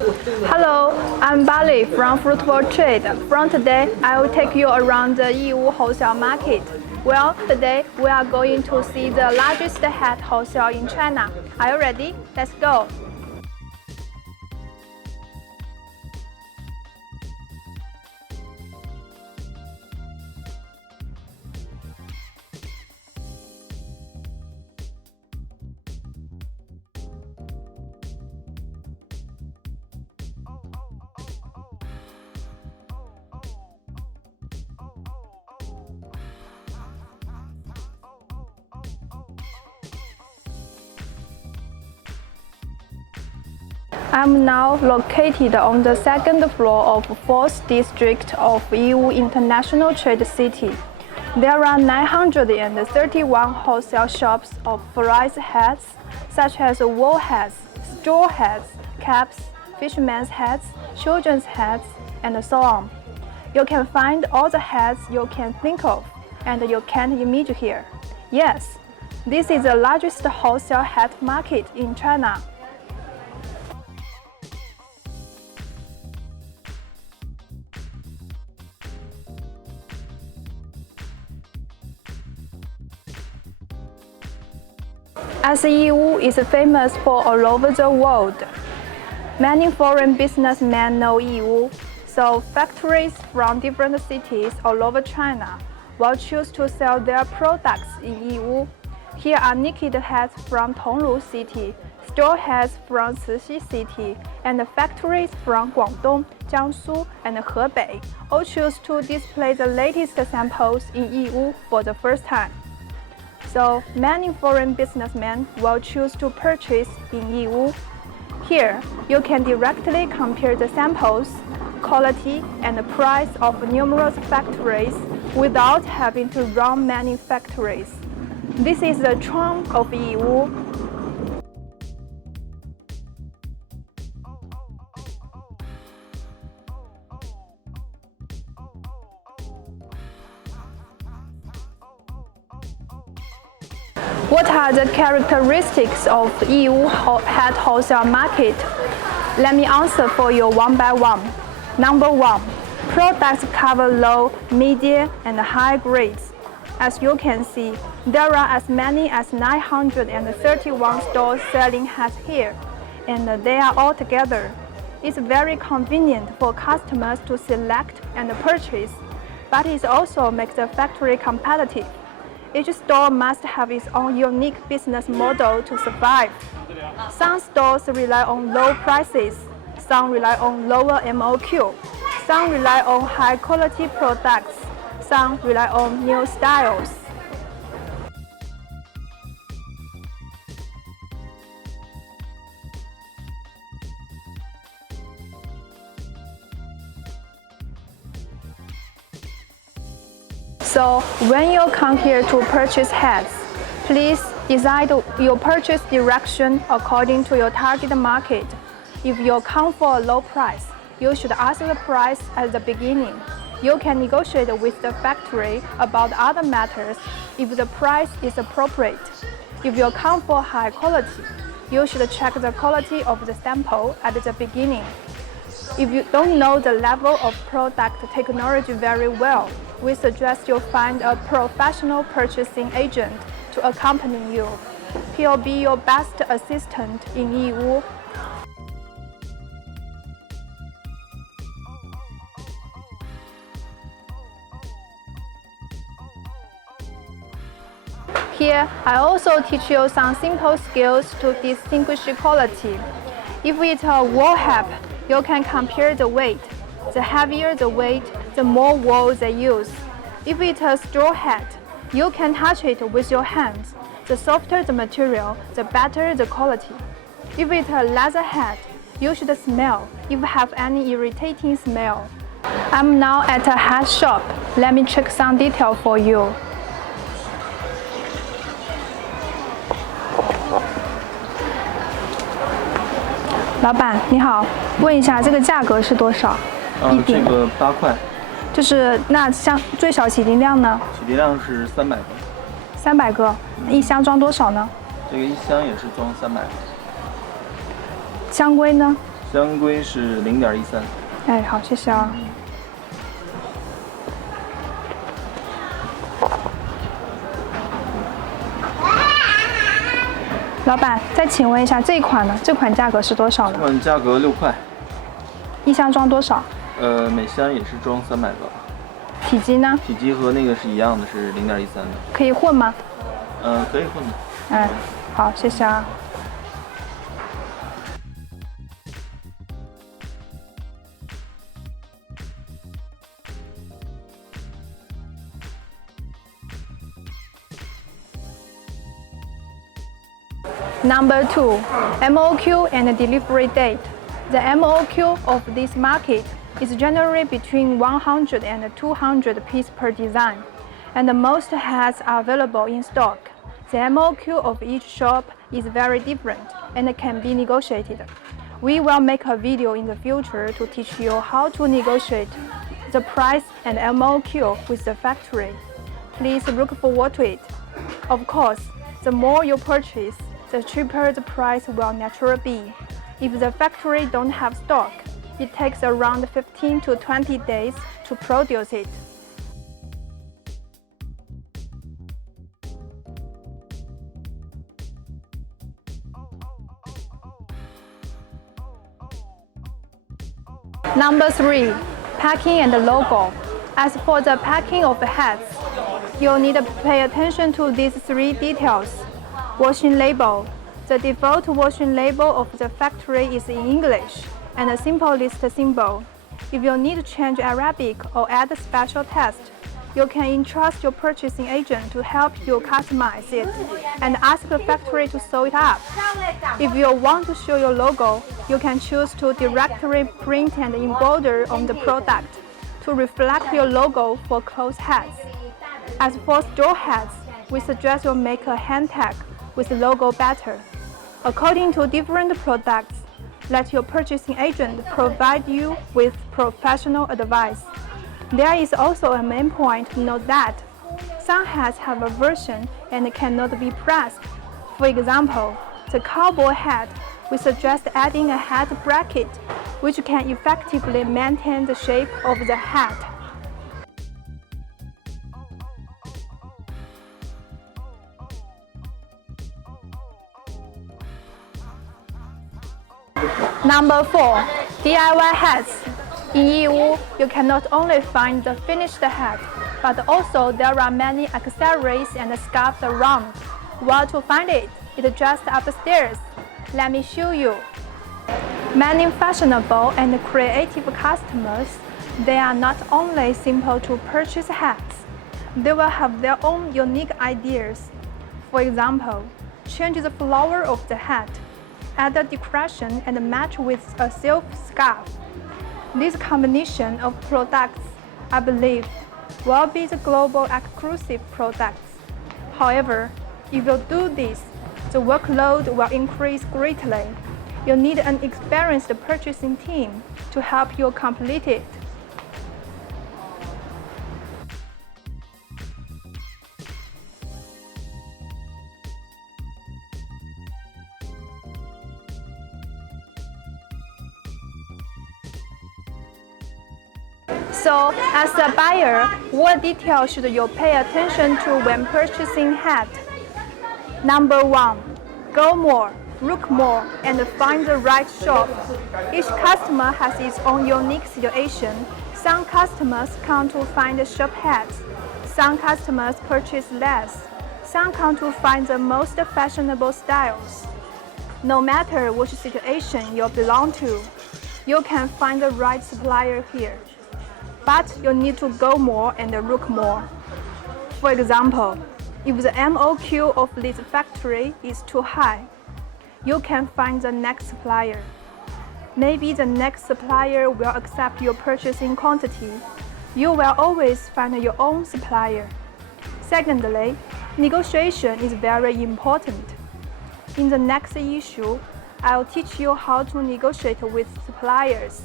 Hello, I'm Bali from Fruitful Trade. From today, I will take you around the Yiwu wholesale market. Well, today we are going to see the largest hat wholesale in China. Are you ready? Let's go. I'm now located on the second floor of 4th district of Yiwu International Trade City. There are 931 wholesale shops of various hats, such as wool hats, straw hats, caps, fishermen's hats, children's hats, and so on. You can find all the hats you can think of, and you can't imagine here. Yes, this is the largest wholesale hat market in China. As Yiwu is famous for all over the world, many foreign businessmen know Yiwu, so factories from different cities all over China will choose to sell their products in Yiwu. Here are knitted hats from Tonglu City, straw hats from Cixi City, and factories from Guangdong, Jiangsu, and Hebei all choose to display the latest samples in Yiwu for the first time. So many foreign businessmen will choose to purchase in Yiwu. Here, you can directly compare the samples, quality, and the price of numerous factories without having to run many factories. This is the charm of Yiwu. What are the characteristics of Yiwu hat wholesale market? Let me answer for you one by one. Number one, products cover low, medium, and high grades. As you can see, there are as many as 931 stores selling hats here, and they are all together. It's very convenient for customers to select and purchase, but it also makes the factory competitive. Each store must have its own unique business model to survive. Some stores rely on low prices, some rely on lower MOQ, some rely on high-quality products, some rely on new styles. So when you come here to purchase hats, please decide your purchase direction according to your target market. If you come for a low price, you should ask the price at the beginning. You can negotiate with the factory about other matters if the price is appropriate. If you come for high quality, you should check the quality of the sample at the beginning. If you don't know the level of product technology very well, we suggest you find a professional purchasing agent to accompany you. He'll be your best assistant in Yiwu. Here, I also teach you some simple skills to distinguish quality. If it's a wool hat, you can compare the weight. The heavier the weight, the more wool they use. If it's a straw hat, you can touch it with your hands. The softer the material, the better the quality. If it's a leather hat, you should smell if you have any irritating smell. I'm now at a hat shop. Let me check some detail for you.老板你好，问一下这个价格是多少？这个8块。就是那像最小起订量呢？起订量是300个。300个，一箱装多少呢？这个一箱也是装300个。香龟呢？香规是0.13。哎，好，谢谢啊。老板，再请问一下这一款呢？这款价格是多少呢？这款价格6块。一箱装多少？每箱也是装300个。体积呢？体积和那个是一样的，是0.13的。可以混吗？可以混的。哎，好，谢谢啊。Number 2, MOQ and delivery date. The MOQ of this market is generally between 100 and 200 pieces per design, and most hats are available in stock. The MOQ of each shop is very different and can be negotiated. We will make a video in the future to teach you how to negotiate the price and MOQ with the factory. Please look forward to it. Of course, the more you purchase, the cheaper the price will naturally be. If the factory don't have stock, it takes around 15 to 20 days to produce it. Number 3, packing and logo. As for the packing of the hats, you'll need to pay attention to these 3 details. Washing label. The default washing label of the factory is in English and a simple list symbol. If you need to change Arabic or add a special text, you can entrust your purchasing agent to help you customize it and ask the factory to sew it up. If you want to show your logo, you can choose to directly print and embroider on the product to reflect your logo for clothes hats. As for straw hats, we suggest you make a hand tag with the logo better. According to different products, let your purchasing agent provide you with professional advice. There is also a main point to note that some hats have a version and cannot be pressed. For example, the cowboy hat, we suggest adding a hat bracket, which can effectively maintain the shape of the hat. Number 4, DIY hats. In Yiwu, you can not only find the finished hat, but also there are many accessories and scarves around. Where to find it? It's just upstairs. Let me show you. Many fashionable and creative customers, they are not only simple to purchase hats, they will have their own unique ideas. For example, change the flower of the hat, add a decoration and match with a silk scarf. This combination of products, I believe, will be the global exclusive products. However, if you do this, the workload will increase greatly. You need an experienced purchasing team to help you complete it. So, as a buyer, what details should you pay attention to when purchasing hat? Number 1, go more, look more, and find the right shop. Each customer has its own unique situation. Some customers come to find shop hats. Some customers purchase less. Some come to find the most fashionable styles. No matter which situation you belong to, you can find the right supplier here. But you need to go more and look more. For example, if the MOQ of this factory is too high, you can find the next supplier. Maybe the next supplier will accept your purchasing quantity. You will always find your own supplier. Secondly, negotiation is very important. In the next issue, I'll teach you how to negotiate with suppliers.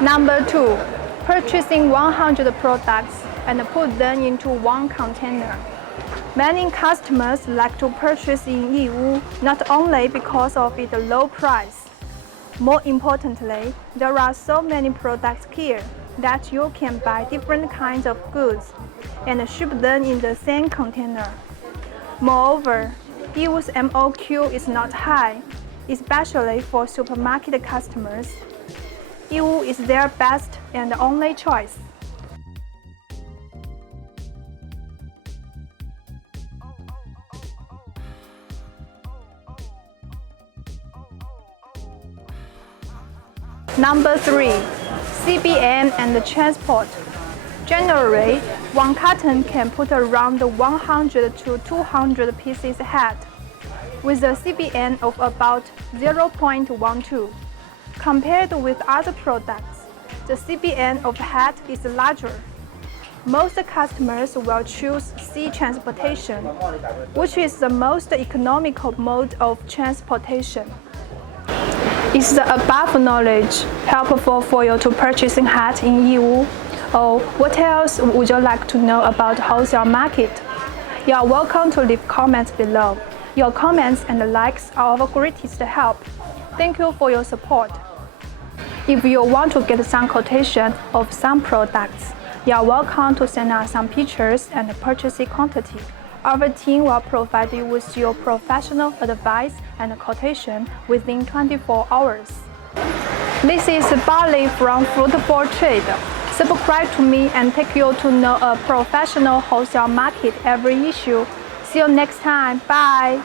Number 2, purchasing 100 products. and put them into one container. Many customers like to purchase in Yiwu not only because of its low price. More importantly, there are so many products here that you can buy different kinds of goods and ship them in the same container. Moreover, Yiwu's MOQ is not high, especially for supermarket customers. Yiwu is their best and only choice. Number 3. CBM and transport. Generally, one carton can put around 100 to 200 pieces ahead, with a CBM of about 0.12. Compared with other products, the CBM of head is larger. Most customers will choose sea transportation, which is the most economical mode of transportation. Is the above knowledge helpful for you to purchasing hat in Yiwu? Or what else would you like to know about wholesale market? You are welcome to leave comments below. Your comments and likes are our greatest help. Thank you for your support. If you want to get some quotation of some products, you are welcome to send us some pictures and purchasing quantity. Our team will provide you with your professional advice and quotation within 24 hours. This is Barley from Fruitful Trade. Subscribe to me and take you to know a professional wholesale market every issue. See you next time. Bye.